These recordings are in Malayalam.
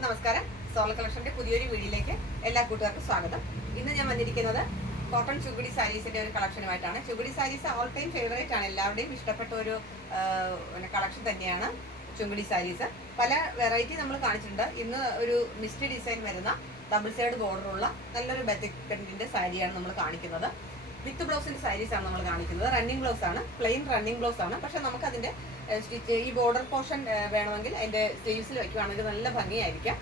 എല്ലാവർക്കും നമസ്കാരം. സോള കളക്ഷന്റെ പുതിയൊരു വീഡിയോയിലേക്ക് എല്ലാ കൂട്ടുകാർക്കും സ്വാഗതം. ഇന്ന് ഞാൻ വന്നിരിക്കുന്നത് കോട്ടൺ ചുഗുടി സാരീസിന്റെ ഒരു കളക്ഷനുമായിട്ടാണ്. ചുഗുടി സാരീസ് ഓൾ ടൈം ഫേവറേറ്റ് ആണ്, എല്ലാവരുടെയും ഇഷ്ടപ്പെട്ട ഒരു കളക്ഷൻ തന്നെയാണ് ചുഗുടി സാരീസ്. പല വെറൈറ്റി നമ്മൾ കാണിച്ചിട്ടുണ്ട്. ഇന്ന് ഒരു മിസ്റ്റി ഡിസൈൻ വരുന്ന ഡബിൾ സൈഡ് ബോർഡറുള്ള നല്ലൊരു ബത്തിക് പ്രിന്റിന്റെ സാരിയാണ് നമ്മൾ കാണിക്കുന്നത്. വിത്ത് ബ്ലൗസിന്റെ സാരീസ് ആണ് നമ്മൾ കാണിക്കുന്നത്. റണ്ണിങ് ബ്ലൗസ് ആണ്, പ്ലെയിൻ റണ്ണിങ് ബ്ലൗസ് ആണ്. പക്ഷെ നമുക്ക് അതിന്റെ സ്റ്റിച്ച് ഈ ബോർഡർ പോർഷൻ വേണമെങ്കിൽ അതിന്റെ സ്ലീവ്സിൽ വെക്കുകയാണെങ്കിൽ നല്ല ഭംഗിയായിരിക്കാം.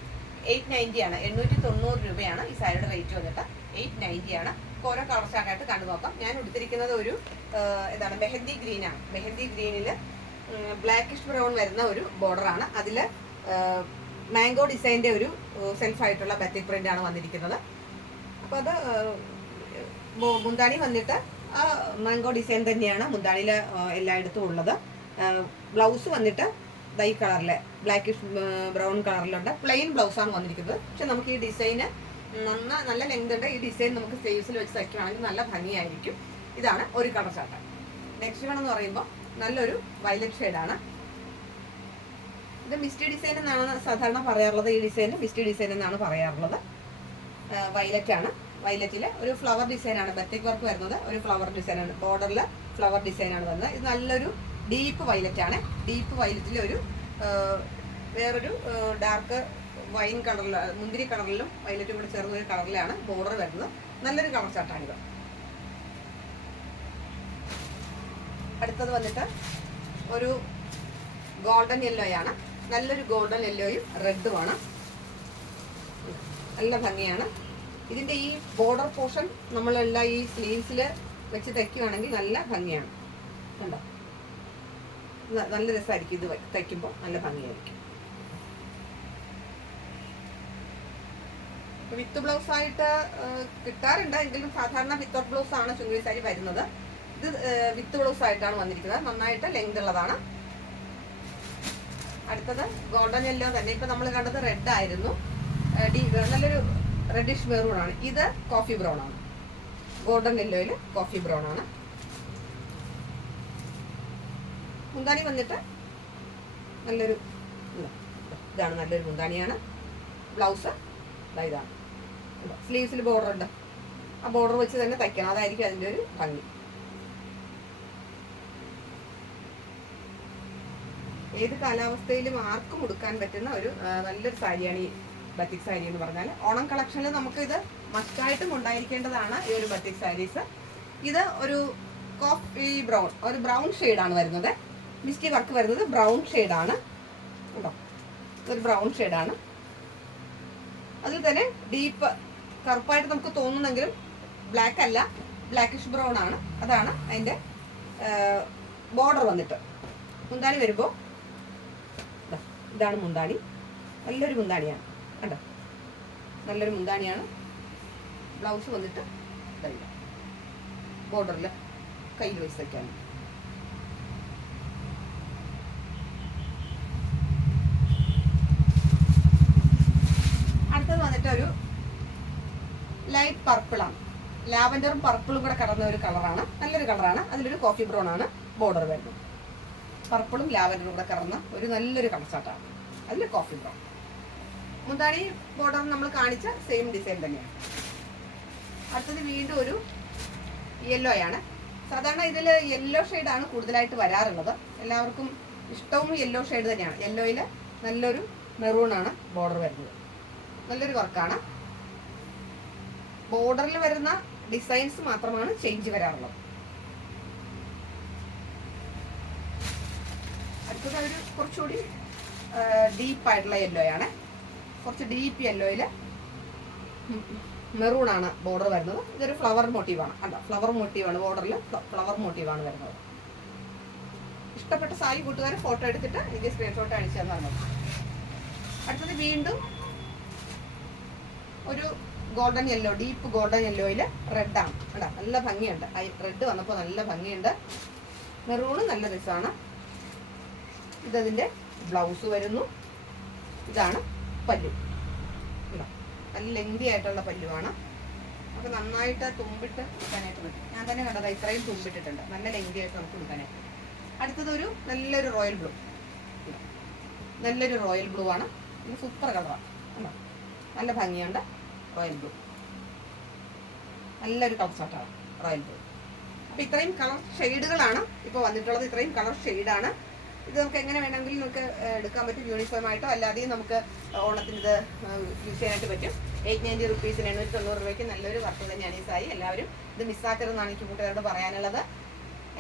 890 ആണ്, 890 രൂപയാണ് ഈ സാരിയുടെ റേറ്റ് വന്നിട്ട്. 890 ആണ്. ഓരോ കളർ ചാർട്ടായിട്ട് കണ്ടു നോക്കാം. ഞാൻ എടുത്തിരിക്കുന്നത് ഒരു മെഹന്തി ഗ്രീൻ ആണ്. മെഹന്തി ഗ്രീനിൽ ബ്ലാക്കിഷ് ബ്രൗൺ വരുന്ന ഒരു ബോർഡറാണ്. അതിൽ മാംഗോ ഡിസൈൻ്റെ ഒരു സെൽഫായിട്ടുള്ള ബത്തിക് പ്രിന്റ് ആണ് വന്നിരിക്കുന്നത്. അപ്പോൾ അത് മുന്താണി വന്നിട്ട് ആ മാംഗോ ഡിസൈൻ തന്നെയാണ് മുന്താണിയിൽ എല്ലായിടത്തും ഉള്ളത്. ബ്ലൗസ് വന്നിട്ട് ഈ കളറിലെ ബ്ലാക്കിഷ് ബ്രൗൺ കളറിലുണ്ട്. പ്ലെയിൻ ബ്ലൗസാണ് വന്നിരിക്കുന്നത്. പക്ഷെ നമുക്ക് ഈ ഡിസൈന് നല്ല ലെങ്ത് ഉണ്ട്. ഈ ഡിസൈൻ നമുക്ക് സ്ലീവ്സിൽ വെച്ച് തയ്ക്കുകയാണെങ്കിൽ നല്ല ഭംഗിയായിരിക്കും. ഇതാണ് ഒരു കളർ ചാർട്ട്. നെക്സ്റ്റ് വൺ എന്ന് പറയുമ്പോൾ നല്ലൊരു വയലറ്റ് ഷെയ്ഡാണ്. ഇത് മിസ്റ്റി ഡിസൈൻ എന്നാണ് സാധാരണ പറയാറുള്ളത്. ഈ ഡിസൈൻ മിസ്റ്റി ഡിസൈൻ എന്നാണ് പറയാറുള്ളത്. വയലറ്റ് ആണ്. വയലറ്റിൽ ഒരു ഫ്ലവർ ഡിസൈനാണ് ബത്തിക് വർക്ക് വരുന്നത്. ഒരു ഫ്ലവർ ഡിസൈനാണ്, ബോർഡറിൽ ഫ്ലവർ ഡിസൈനാണ് വരുന്നത്. ഇത് നല്ലൊരു ഡീപ്പ് വയലറ്റ് ആണ്. ഡീപ്പ് വയലറ്റിൽ ഒരു വേറൊരു ഡാർക്ക് വൈൻ കളറിൽ, മുന്തിരി കളറിലും വയലറ്റും കൂടെ ചേർന്ന ഒരു കളറിലാണ് ബോർഡർ വരുന്നത്. നല്ലൊരു കളർ ചാർട്ടാണിത്. അടുത്തത് വന്നിട്ട് ഒരു ഗോൾഡൻ യെല്ലോയാണ്. നല്ലൊരു ഗോൾഡൻ യെല്ലോയും റെഡുമാണ്. നല്ല ഭംഗിയാണ്. ഇതിൻ്റെ ഈ ബോർഡർ പോർഷൻ നമ്മളെല്ലാം ഈ സ്ലീവ്സിൽ വെച്ച് തയ്ക്കുകയാണെങ്കിൽ നല്ല ഭംഗിയാണ്. കണ്ടോ, നല്ല രസമായിരിക്കും. ഇത് തയ്ക്കുമ്പോൾ നല്ല ഭംഗിയായിരിക്കും. വിത്ത് ബ്ലൗസ് ആയിട്ട് കിട്ടാറുണ്ട്, എങ്കിലും സാധാരണ വിത്തൗട്ട് ബ്ലൗസ് ആണ് ചുങ്കി സാരി വരുന്നത്. ഇത് വിത്ത് ബ്ലൗസ് ആയിട്ടാണ് വന്നിരിക്കുന്നത്. നന്നായിട്ട് ലെങ്ത് ഉള്ളതാണ്. അടുത്തത് ഗോൾഡൻ യെല്ലോ തന്നെ. ഇപ്പം നമ്മൾ കണ്ടത് റെഡ് ആയിരുന്നു. നല്ലൊരു റെഡിഷ് മെറൂൺ ആണ്. ഇത് കോഫി ബ്രൗൺ ആണ്. ഗോൾഡൻ യെല്ലോയിൽ കോഫി ബ്രൗൺ ആണ്. മുന്താണി വന്നിട്ട് നല്ലൊരു ഇതാണ്, നല്ലൊരു മുന്താണിയാണ്. ബ്ലൗസ് ഇതാണ്. സ്ലീവ്സിൽ ബോർഡർ ഉണ്ട്. ആ ബോർഡർ വെച്ച് തന്നെ തയ്ക്കണം, അതായിരിക്കും അതിൻ്റെ ഒരു ഭംഗി. ഏത് കാലാവസ്ഥയിലും ആർക്കും ഉടുക്കാൻ പറ്റുന്ന ഒരു നല്ലൊരു സാരിയാണ് ഈ ബത്തിക് സാരി എന്ന് പറഞ്ഞാൽ. ഓണം കളക്ഷനിൽ നമുക്ക് ഇത് മസ്റ്റായിട്ടും ഉണ്ടായിരിക്കേണ്ടതാണ് ഈ ഒരു ബത്തിക് സാരീസ്. ഇത് ഒരു കോഫി ബ്രൗൺ, ഒരു ബ്രൗൺ ഷെയ്ഡാണ് വരുന്നത്. മിസ്റ്റി വർക്ക് വരുന്നത് ബ്രൗൺ ഷെയ്ഡാണ് കേട്ടോ. ഇതൊരു ബ്രൗൺ ഷെയ്ഡാണ്. അതിൽ തന്നെ ഡീപ്പ് കറുപ്പായിട്ട് നമുക്ക് തോന്നുന്നെങ്കിലും ബ്ലാക്ക് അല്ല, ബ്ലാക്കിഷ് ബ്രൗൺ ആണ്. അതാണ് അതിൻ്റെ ബോർഡർ വന്നിട്ട്. മുന്താണി വരുമ്പോൾ ഇതാണ് മുന്താണി. നല്ലൊരു മുന്താണിയാണ് കണ്ടോ, നല്ലൊരു മുന്താണിയാണ്. ബ്ലൗസ് വന്നിട്ട് ബോർഡറിൽ കയ്യിൽ വെച്ച് തയ്ക്കാണ്. അടുത്തത് വന്നിട്ട് ഒരു ലൈറ്റ് പർപ്പിളാണ്. ലാവൻഡറും പർപ്പിളും കൂടെ കലർന്ന ഒരു കളറാണ്. നല്ലൊരു കളറാണ്. അതിലൊരു കോഫി ബ്രൗൺ ആണ് ബോർഡർ വരുന്നത്. പർപ്പിളും ലാവൻഡറും കൂടെ കലർന്ന ഒരു നല്ലൊരു കളർ ചാർട്ടാണ്. അതിൽ കോഫി ബ്രൗൺ. മുന്താണി ബോർഡർ നമ്മൾ കാണിച്ച സെയിം ഡിസൈൻ തന്നെയാണ്. അടുത്തത് വീണ്ടും ഒരു യെല്ലോ ആണ്. സാധാരണ ഇതിൽ യെല്ലോ ഷെയ്ഡാണ് കൂടുതലായിട്ട് വരാറുള്ളത്. എല്ലാവർക്കും ഇഷ്ടവും യെല്ലോ ഷെയ്ഡ് തന്നെയാണ്. യെല്ലോയിൽ നല്ലൊരു മെറൂണാണ് ബോർഡർ വരുന്നത്. നല്ലൊരു വർക്കാണ്. ബോർഡറിൽ വരുന്ന ഡിസൈൻസ് മാത്രമാണ് ചേഞ്ച് വരാറുള്ളത്. അടുത്തത് ഒരു കുറച്ചുകൂടി ഡീപ്പായിട്ടുള്ള യെല്ലോയാണ്. കുറച്ച് ഡീപ്പ് യെല്ലോയിൽ മെറൂണാണ് ബോർഡർ വരുന്നത്. ഇതൊരു ഫ്ലവർ മോട്ടീവാണ്. അല്ല, ഫ്ലവർ മോട്ടീവാണ് ബോർഡറിൽ, ഫ്ലവർ മോട്ടീവാണ് വരുന്നത്. ഇഷ്ടപ്പെട്ട സാരി കൂട്ടുകാരെ ഫോട്ടോ എടുത്തിട്ട് ഇതിൻ്റെ സ്ക്രീൻഷോട്ട് അടിച്ചു തന്നാൽ മതി. അടുത്തത് വീണ്ടും ഒരു ഗോൾഡൻ യെല്ലോ, ഡീപ്പ് ഗോൾഡൻ യെല്ലോയിൽ റെഡാണ്. അല്ല, നല്ല ഭംഗിയുണ്ട്. റെഡ് വന്നപ്പോൾ നല്ല ഭംഗിയുണ്ട്. മെറൂണ് നല്ല രസമാണ്. ഇതതിൻ്റെ ബ്ലൗസ് വരുന്നു. ഇതാണ് പല്ലു. നല്ല ലെങ്തി ആയിട്ടുള്ള പല്ലുവാണ്. നമുക്ക് നന്നായിട്ട് തുമ്പിട്ട് എടുക്കാനായിട്ട് പറ്റും. ഞാൻ തന്നെ കണ്ടത് ഇത്രയും തുമ്പിട്ടിട്ടുണ്ട്. നല്ല ലെങ്തി ആയിട്ട് നമുക്ക് എടുക്കാനായിട്ട്. അടുത്തതൊരു നല്ലൊരു റോയൽ ബ്ലൂ. നല്ലൊരു റോയൽ ബ്ലൂ ആണ്. ഇത് സൂപ്പർ കളറാണ്. കണ്ടോ, നല്ല ഭംഗിയുണ്ട്. റോയൽ ബ്ലൂ നല്ലൊരു കളർ ചാർട്ടാണ് റോയൽ ബ്ലൂ. അപ്പോൾ ഇത്രയും കളർ ഷെയ്ഡുകളാണ് ഇപ്പോൾ വന്നിട്ടുള്ളത്. ഇത്രയും കളർ ഷെയ്ഡാണ്. ഇത് നമുക്ക് എങ്ങനെ വേണമെങ്കിലും നമുക്ക് എടുക്കാൻ പറ്റും. യൂണിഫോം ആയിട്ടോ അല്ലാതെയും നമുക്ക് ഓണത്തിന് ഇത് യൂസ് ചെയ്യാനായിട്ട് പറ്റും. 890 റുപ്പീസിന് 890 രൂപയ്ക്ക് നല്ലൊരു വർക്ക് തന്നെയാണ് ഈ സാരി. എല്ലാവരും ഇത് മിസ്സാക്കരുതെന്നാണ് എനിക്ക് കൂട്ടുകാരോട് പറയാനുള്ളത്.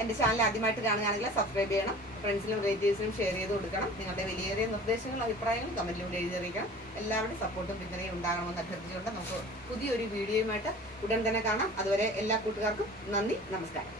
എൻ്റെ ചാനൽ ആദ്യമായിട്ട് കാണുകയാണെങ്കിൽ സബ്സ്ക്രൈബ് ചെയ്യണം. ഫ്രണ്ട്സിനും റിലേറ്റീവ്സിനും ഷെയർ ചെയ്ത് കൊടുക്കണം. നിങ്ങളുടെ വലിയ നിർദ്ദേശങ്ങളും അഭിപ്രായങ്ങളും കമൻറ്റിലൂടെ എഴുതി അറിയിക്കണം. എല്ലാവരുടെയും സപ്പോർട്ടും പിന്തുണയും ഉണ്ടാകണമെന്ന് അഭ്യർത്ഥിച്ചുകൊണ്ട് നമുക്ക് പുതിയൊരു വീഡിയോയുമായിട്ട് ഉടൻ തന്നെ കാണാം. അതുവരെ എല്ലാ കൂട്ടുകാർക്കും നന്ദി, നമസ്കാരം.